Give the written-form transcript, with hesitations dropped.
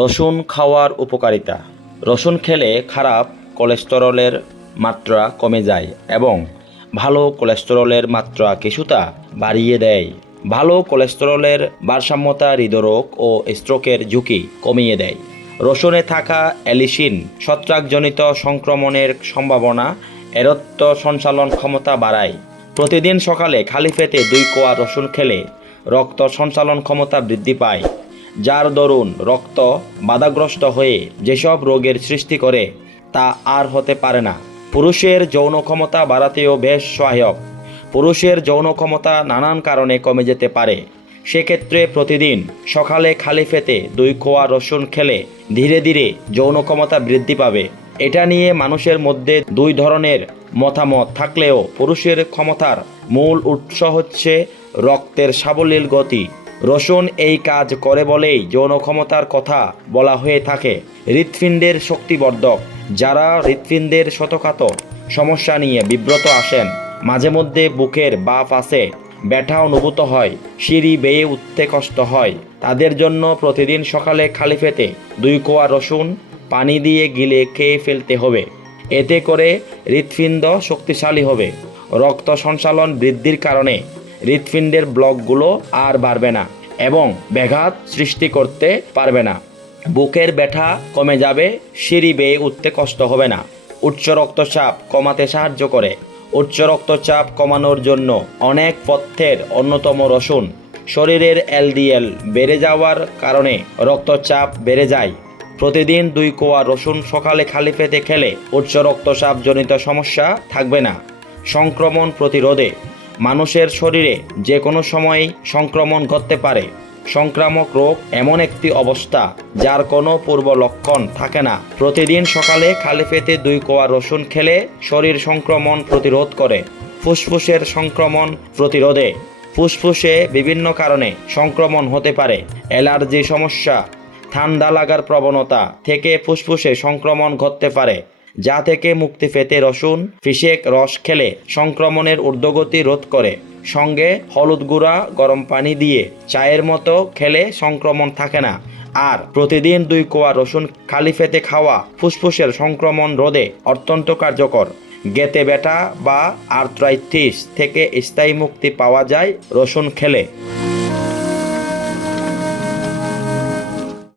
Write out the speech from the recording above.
রসুন খাওয়ার উপকারিতা। রসুন খেলে খারাপ কোলেস্টেরলের মাত্রা কমে যায় এবং ভালো কোলেস্টেরলের মাত্রা কিছুটা বাড়িয়ে দেয়। ভালো কোলেস্টেরলের ভারসাম্যতা হৃদরোগ ও স্ট্রোকের ঝুঁকি কমিয়ে দেয়। রসুনে থাকা অ্যালিসিন ছত্রাকজনিত সংক্রমণের সম্ভাবনা রক্ত সঞ্চালন ক্ষমতা বাড়ায়। প্রতিদিন সকালে খালি পেটে 2 কোয়া রসুন খেলে রক্ত সঞ্চালন ক্ষমতা বৃদ্ধি পায়, যার দরুন রক্ত বাধাগ্রস্ত হয়ে যেসব রোগের সৃষ্টি করে তা আর হতে পারে না। পুরুষের যৌন ক্ষমতা বাড়াতেও বেশ সহায়ক। পুরুষের যৌন ক্ষমতা নানান কারণে কমে যেতে পারে। সেক্ষেত্রে প্রতিদিন সকালে খালি পেটে 2 কোয়া রসুন খেলে ধীরে ধীরে যৌন ক্ষমতা বৃদ্ধি পাবে। এটা নিয়ে মানুষের মধ্যে 2 ধরনের মতামত থাকলেও পুরুষের ক্ষমতার মূল উৎস হচ্ছে রক্তের সাবলীল গতি। রসুন এই কাজ করে বলেই যৌন ক্ষমতার কথা বলা হয়ে থাকে। হৃৎপিণ্ডের শক্তিবর্ধক। যারা হৃৎপিণ্ডের ছোটখাত সমস্যা নিয়ে বিব্রত আসেন, মাঝে মধ্যে বুকের বাঁ পাশে ব্যথা অনুভূত হয়, সিঁড়ি বেয়ে উঠতে কষ্ট হয়, তাদের জন্য প্রতিদিন সকালে খালি পেটে 2 কোয়া রসুন পানি দিয়ে গিলে খেয়ে ফেলতে হবে। এতে করে হৃৎপিণ্ড শক্তিশালী হবে। রক্ত সঞ্চালন বৃদ্ধির কারণে হৃৎপিণ্ডের ব্লকগুলো আর বাড়বে না এবং ব্যাঘাত সৃষ্টি করতে পারবে না। বুকের ব্যথা কমে যাবে, সিঁড়ি বেয়ে উঠতে কষ্ট হবে না। উচ্চ রক্তচাপ কমাতে সাহায্য করে। উচ্চ রক্তচাপ কমানোর জন্য অনেক পথ্যের অন্যতম রসুন। শরীরের এলডিএল বেড়ে যাওয়ার কারণে রক্তচাপ বেড়ে যায়। প্রতিদিন 2 কোয়া রসুন সকালে খালি পেটে খেলে উচ্চ রক্তচাপ জনিত সমস্যা থাকবে না। সংক্রমণ প্রতিরোধে। মানুষের শরীরে যে কোনো সময় সংক্রমণ ঘটতে পারে। সংক্রামক রোগ এমন একটি অবস্থা যার কোনো পূর্ব লক্ষণ থাকে না। প্রতিদিন সকালে খালি পেটে 2 কোয়া রসুন খেলে শরীর সংক্রমণ প্রতিরোধ করে। ফুসফুসের সংক্রমণ প্রতিরোধে। ফুসফুসে বিভিন্ন কারণে সংক্রমণ হতে পারে। অ্যালার্জি সমস্যা, ঠান্ডা লাগার প্রবণতা থেকে ফুসফুসে সংক্রমণ ঘটতে পারে, যা থেকে মুক্তি পেতে রসুন ফিশেক রস খেলে সংক্রমণের ঊর্ধ্বগতি রোধ করে। সঙ্গে হলুদ গুঁড়া গরম পানি দিয়ে চায়ের মতো খেলে সংক্রমণ থাকে না। আর প্রতিদিন 2 কোয়া রসুন খালি পেটে খাওয়া ফুসফুসের সংক্রমণ রোধে অত্যন্ত কার্যকর। গেঁতে ব্যথা বা আর্থ্রাইটিস থেকে স্থায়ী মুক্তি পাওয়া যায় রসুন খেলে।